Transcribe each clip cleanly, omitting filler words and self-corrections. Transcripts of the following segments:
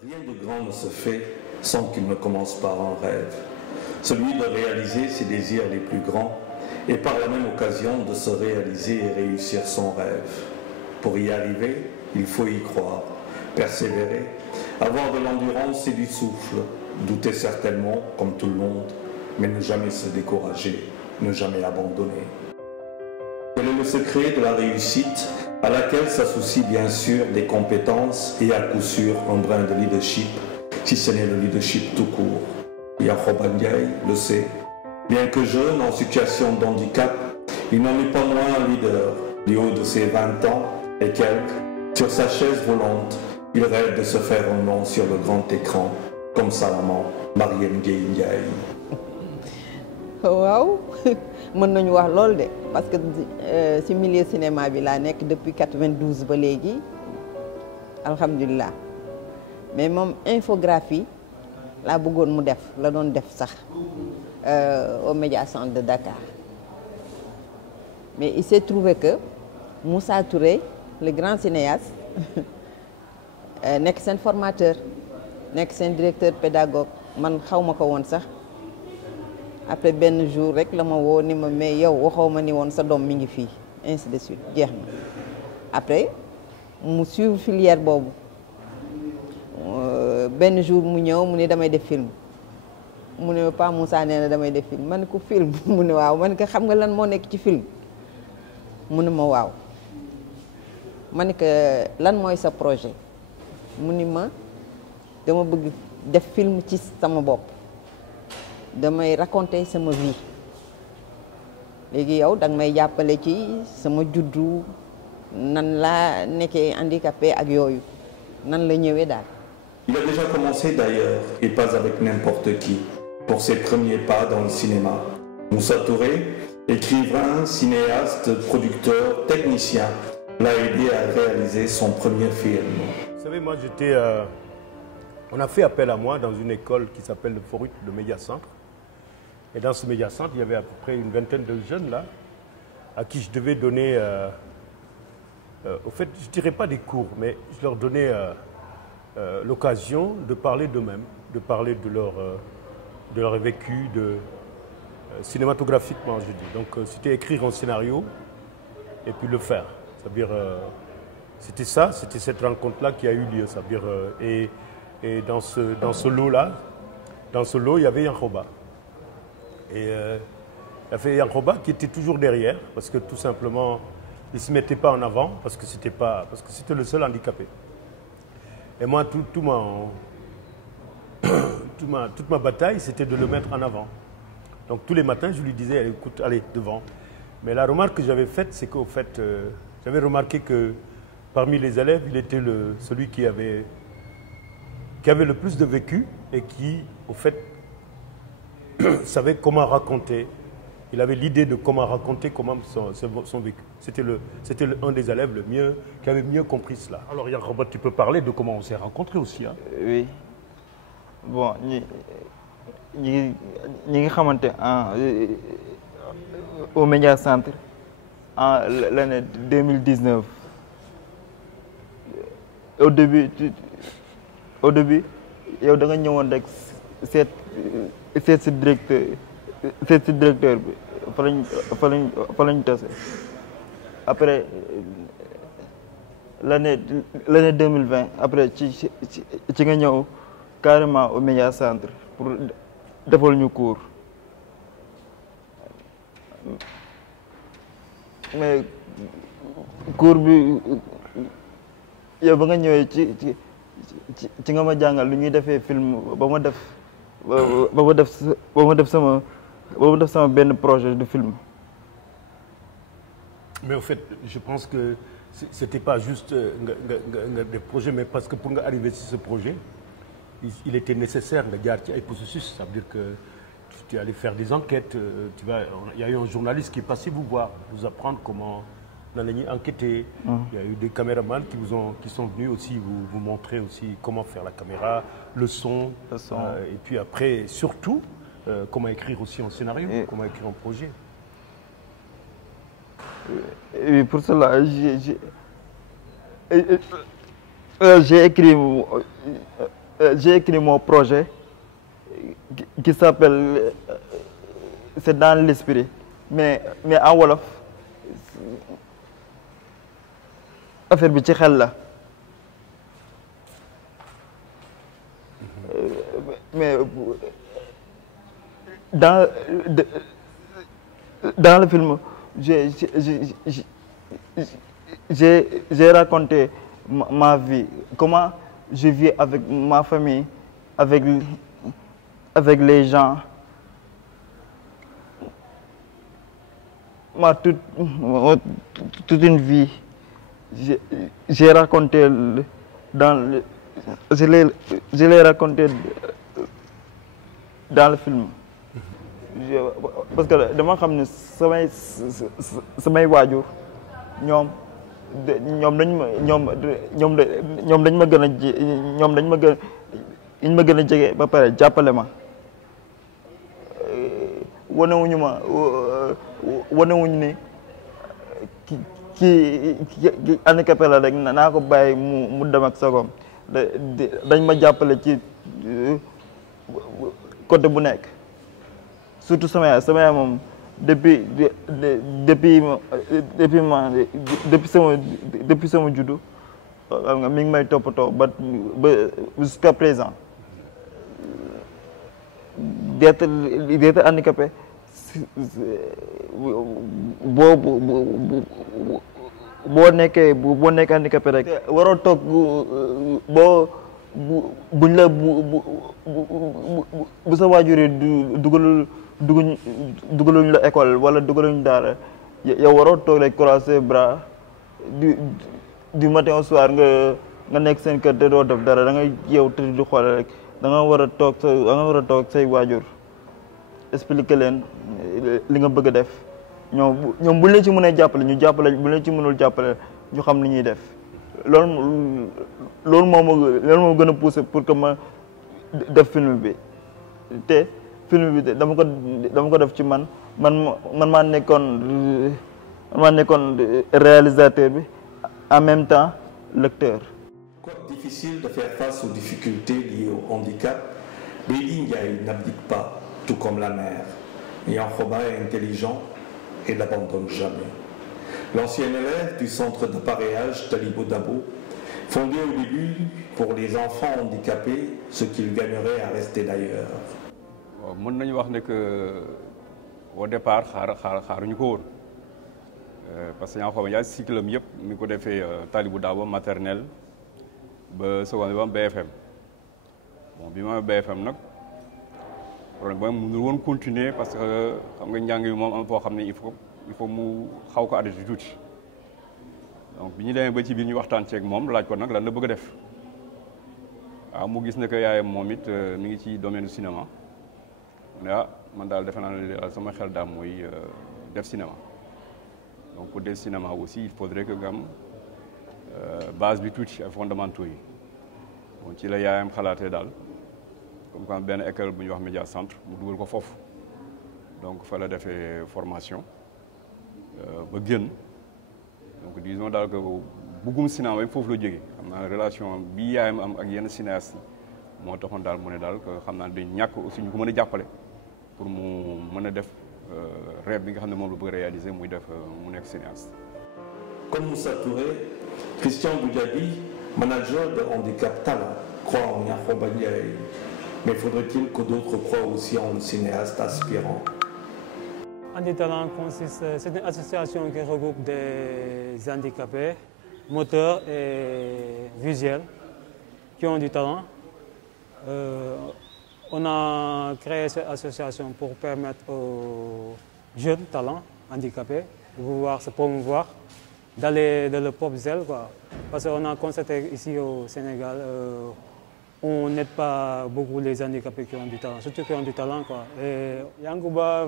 Rien de grand ne se fait sans qu'il ne commence par un rêve. Celui de réaliser ses désirs les plus grands et par la même occasion de se réaliser et réussir son rêve. Pour y arriver, il faut y croire, persévérer, avoir de l'endurance et du souffle, douter certainement, comme tout le monde, mais ne jamais se décourager, ne jamais abandonner. Quel est le secret de la réussite à laquelle s'associe bien sûr des compétences et à coup sûr un brin de leadership, si ce n'est le leadership tout court. Yankhoba Ndiaye le sait. Bien que jeune, en situation de handicap, il n'en est pas moins un leader. Du haut de ses 20 ans et quelques, sur sa chaise volante, il rêve de se faire un nom sur le grand écran, comme sa maman, Marième Gueye Ndiaye. Waaw mën nañu wax lool de parce que ci milieu cinéma bi laa nekk depuis 92 ba léegi alhamdulilah mais moom infographie laa bëggoon mu def la doon def sax au Média Centre de Dakar mais il s'est trouvé que Moussa Touré le grand cinéaste nekk seen formateur nekk seen directeur pédagogue man xaw ma ko woon sax. Après benn jour rek la ma woo ni ma mais yow waxoo ma ni woon sa doom mi ngi fii ainsi de suite jeex na après mu suivre filière boobu benn jour mu ñëw mu ne damay def film mu ne Pa Moussa nee na damay def film man ko film mu ne waaw man ko xam nga lan moo nekk ci film mu ne ma waaw man ko lan mooy sa projet mu ni ma dama bëgg def film ci sama bopp damay raconter sama vie léegi yow danga may jàppale ci sama juddu nan laa nekkee handicapé ak yooyu nan la ñëwee daal. Il a déjà commencé d'ailleurs, et pas avec n'importe qui, pour ses premiers pas dans le cinéma. Moussa Touré, écrivain, cinéaste, producteur, technicien, l'a aidé à réaliser son premier film. Vous savez, moi on a fait appel à moi dans une école qui s'appelle le Forut, le Média Centre. Et dans ce Média Centre, il y avait à peu près une vingtaine de jeunes là, à qui je devais donner, au fait, je ne dirais pas des cours, mais je leur donnais l'occasion de parler d'eux-mêmes, de parler de leur vécu, cinématographiquement, je dis. Donc c'était écrire un scénario et puis le faire. C'est-à-dire, c'était ça, c'était cette rencontre-là qui a eu lieu. C'est-à-dire, et dans ce lot-là, il y avait Yankhoba. Et il y avait Yankhoba qui était toujours derrière, parce que tout simplement, il ne se mettait pas en avant, parce que c'était le seul handicapé. Et moi, toute ma bataille, c'était de le mettre en avant. Donc tous les matins, je lui disais, allez, écoute, allez, devant. Mais la remarque que j'avais faite, c'est qu'au fait, j'avais remarqué que parmi les élèves, il était celui qui avait le plus de vécu et qui, au fait, savait comment raconter. Il avait l'idée de comment raconter son vécu. C'était un des élèves qui avait mieux compris cela. Alors Yankhoba, tu peux parler de comment on s'est rencontrés aussi, hein? Oui. Bon, ñi ngi xamante au Média Centre en l'année 2019. Au début yow da nga ñëwoon rek seet si directeur bi fa lañ tase. Après l'année 2020 après ci nga ñëw carrément au Média Centre pour defal ñu cours. Mais cours bi yow ba nga ñëwee ci nga ma jàngal lu ñuy defee film ba ma def sama benn projet de film. Mais au fait, je pense que c'était pas juste des projets, mais parce que pour arriver sur ce projet, il était nécessaire de garder un processus. Ça veut dire que tu allais faire des enquêtes. Il y a eu un journaliste qui est passé vous voir, vous apprendre comment on allait enquêter. Il y a eu des caméramans qui sont venus aussi vous montrer aussi comment faire la caméra, le son. Et puis après, surtout, comment écrire aussi un scénario, comment écrire un projet. Et pour cela, j'ai écrit j'ai écrit mon projet qui s'appelle c'est dans l'esprit mais en wolof affaire bi ci xel la mais dans le film j'ai raconté ma vie, comment je vis avec ma famille, avec les gens. Toute une vie, j'ai raconté je l'ai raconté dans le film. Parce que dama xam ne samay waajur ñoom dañ ma gën a jege ba pare jàppale ma wanewuñu ni ki handicapé la rek naa ko bàyyi mu dem ak sagom dañ ma jàppale ci côté bu nekk surtout sama yaay moom depuis sama juddu xam nga mi ngi may toppatoo ba jusqu'à présent d'être handicapé boo nekkee handicapé rek waroo toog buñ la bu sa waajur yi dugaluñ la école wala dugaluñ daara yow waroo toog rek croiser bras du matin au soir nga nekk seen kër te doo def dara da ngay yow te di xoole rek da nga war a toog say waajur expliquer leen li nga bëgg a def ñoom buñ la ci mënee jàppale ñu jàppale buñ la ci mënul jàppale ñu xam li ñuy def loolu moo gën a poussé pour que ma def film bi te film bi dama ko def ci man maa nekkoon réalisateur bi en même temps lecteur. Quoique difficile de faire face aux difficultés liées au handicap, Béli Ndiaye n'abdique pas, tout comme la mère. Yankhoba est intelligent et n'abandonne jamais. L'ancien élève du centre d'appareillage Talibou Dabo, fondé au début pour les enfants handicapés, ce qu'ils gagneraient à rester d'ailleurs. mën nañu wax ne que au départ xaaruñu ko woon parce que Yankhoba Ndiaye cycle am yëpp mi ko defee Talibou Dabo maternelle ba seconde ba am BFM bon bi ma BFM nag problème boobu mënul woon continuer parce que xam nga njàng bi moom am foo xam ne il faut mu xaw ko arrêté tuuti donc bi ñu demee ba ci biir ñu waxtaan ceeg moom laaj ko nag lan la bëgg a def waaw mu gis ne que yaayam moom it mi ngi ci domaine du cinéma mu ne man daal defe naa ne sama xel daal mooy def cinéma donc pour def cinéma aussi il faudrait que nga am base bi tuuti ak fondamentaux yi bon ci la yaayam xalaatee daal comme quand benn école bu ñuy wax média centre mu dugal ko foofu donc fa la defee formation ba génn donc disons daal que buggum cinéma bi foofu la jógee xam naa relation bi yaayam am ak yenn cinéaste yi moo taxoon daal mu ne daal que xam naa dañ ñàkk aussi ñu ko mën a jàppale pour mu mën a def rêve bi nga xam ne moom la bëgg réaliser muy def mu nekk cinéaste. Comme Moussa Touré, Christian Boudjabi, manager de handicap talent, croit en Yankhoba Ndiaye. Mais faudrait-il que d'autres croient aussi en le cinéaste aspirant? Handitalent c'est une association qui regroupe des handicapés, moteurs et visuels, qui ont du talent. On a créé cette association pour permettre aux jeunes talents handicapés de pouvoir se promouvoir, d'aller de leur propre zèle, quoi. Parce qu'on a constaté ici au Sénégal, on n'aide pas beaucoup les handicapés qui ont du talent, surtout qui ont du talent, quoi. Et Yankhoba,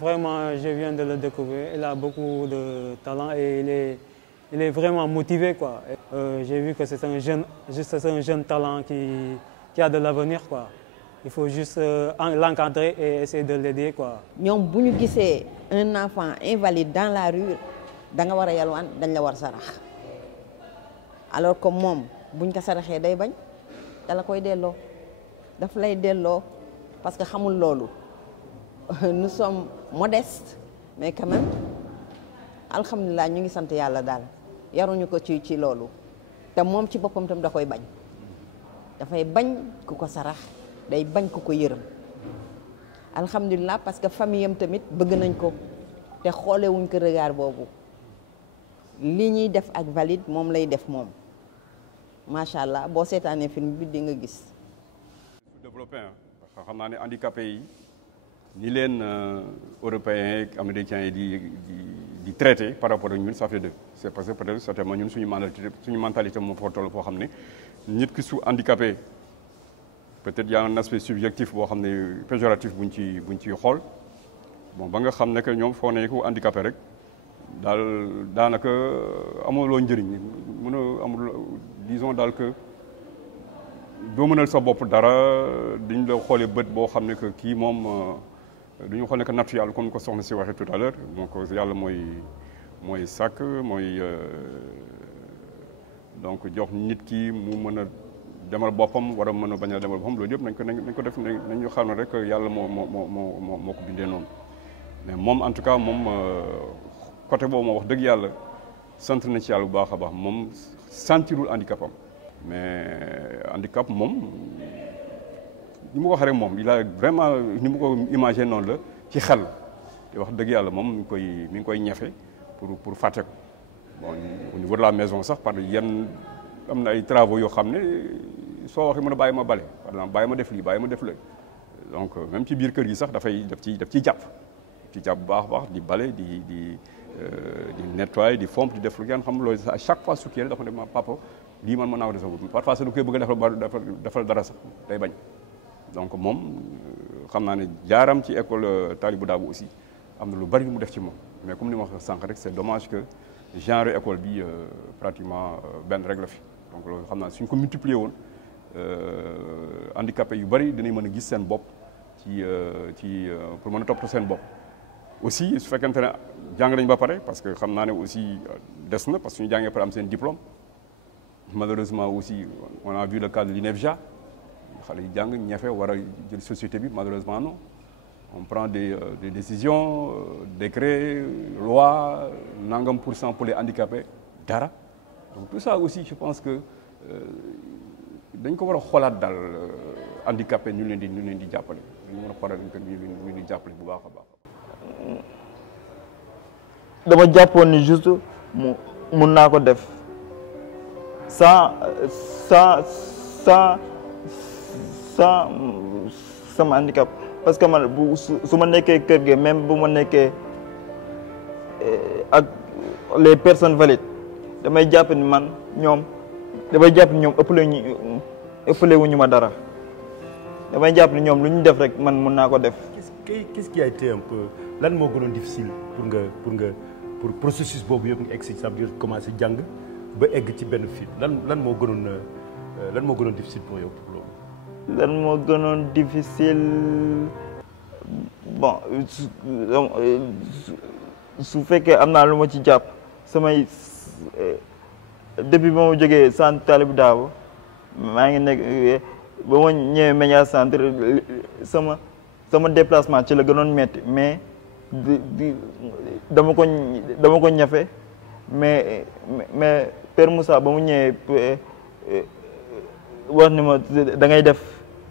vraiment, je viens de le découvrir, il a beaucoup de talent et il est vraiment motivé, quoi. J'ai vu que c'est un jeune talent qui a de l'avenir, quoi. Il faut juste l'encadrer et essayer de l'aider, quoi. ñoom bu ñu gisee un enfant invalide dans la rue da nga war a yalwaan dañ la war sarax alors que moom buñ ko saraxee day bañ dala koy delloo daf lay delloo parce que xamul loolu nous sommes modestes mais quand même alhamdulilah ñu ngi sant yàlla daal yaruñu ko ci loolu te moom ci boppam tam da koy bañ dafay bañ ku ko sarax day bañ ku ko yërëm alhamdulilah parce que famille am tamit bëgg nañ ko te xoolewuñ ko regard boobu li ñuy def ak Valide moom lay def moom macha allah boo seetaanee film bi di nga gis. développé xam naa ne handicapé yi ni leen européens et américains yi di traité par rapport ak ñun ça fait deux c'est parce que peut-être certainement ñun suñu mentalité moo fa toll foo xam ne nit ki su handicapé peut-être y a un aspect subjectif boo xam ne péjoratif buñ ciy xool bon ba nga xam ne que ñoom foo ne ko handicapé rek daal daanaka amuloo njëriñ mën a amul disons daal que doo mënal sa bopp dara dañ la xoolee bët boo xam ne que kii moom duñu xool ne que nattu yàlla comme ko soxna si waxee tout à l'heure donc yàlla mooy sàkk mooy donc jox nit ki mu mën a demal boppam war a mën a bañ a demal boppam loolu yëpp nañ ko def nañu xam ne rek yàlla moo ko bindee noonu mais moom en tout cas moom côté boobu moo wax dëgg yàlla sant na ci yàlla bu baax a baax moom sentirul handicapam mais handicap moom ni mu ko waxee rek moom il a vraiment ni mu ko imagé noonu la ci xel te wax dëgg yàlla moom mi ngi koy ñefe pour fàtte ko bon au niveau de la maison sax parce que yenn am na ay travaux yoo xam ne soo waxee mën a bàyyi ma bale par exemple bàyyi ma def lii bàyyi ma def la donc même ci biir kër gi sax daf ciy jàpp bu baax a baax di bale di nettoyer di fomp di def lu ngeen xam loolu à chaque fois su kii dafa ne ma papa lii man mën naa ko def sa parfois lu koy bëgg a defal dara sax day bañ donc moom xam naa ne jaaram ci école Talibou Dabo aussi am na lu bari lu mu def ci moom mais comme ni ma wax sànq rek c'est dommage que genre école bi pratiquement benn rek la fi donc loolu xam naa suñ ko multiplier woon handicapé yu bari dinañ mën a gis seen bopp ci pour mën a toppatoo seen bopp. aussi su fekkente ne jàng nañ ba pare parce que xam naa ne aussi des na parce que suñu jàngee pare am seen diplôme malheureusement aussi on a vu le cas de l'INEFJA xale yi jàng ñefe war a jël société bi malheureusement non on prend des décisions décrets lois nangam % pour les handicapés dara donc tout ça aussi je pense que dañ ko war a xoolaat daal handicapé ñu leen di jàppale ñu war a xoolaat ñu leen di jàppale bu baax a baax. dama jàppoon ni juste mun naa ko def sans sama handicap parce que man su ma nekkee kër gi même bu ma nekkee ak les personnes valides damay jàpp ni ñoom ëppale wuñu ma dara damay jàpp ni ñoom lu ñu def rek man mun naa ko def. Qu'est-ce qui a été un peu lan moo gënoon difficile pour processus boobu yëpp nga egg si ça veut dire commencer jàng ba egg ci benn film lan moo gënoon difficile pour yow pour loolu. lan moo gënoon difficile bon su fekkee am naa lu ma ci jàpp samay depuis ba ma jógee centre Talibou Dabo maa ngi nekk ba ma ñëwee média centre sama déplacement ci la gënoon metti mais dama ko ñafe mais Père Moussa ba mu ñëwee wax ni ma da ngay def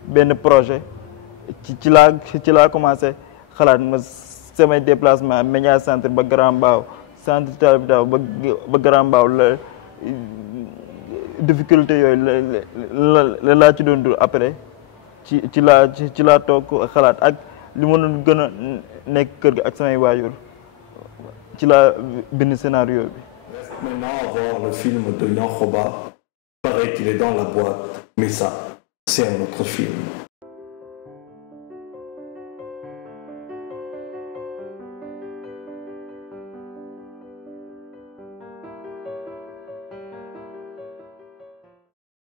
benn projet ci laa commencé xalaat ma samay déplacement média centre ba Grand Mbao centre Talibou Dabo ba Grand Mbao la difficulté yooyu la laa ci doon dul après ci laa toog xalaat ak li ma doon gën a nekk kër gi ak samay waajur ci laa bind scénario bi. Maintenant, voir le film de Niankhoba, il paraît qu'il est dans la boîte, mais ça, c'est un autre film.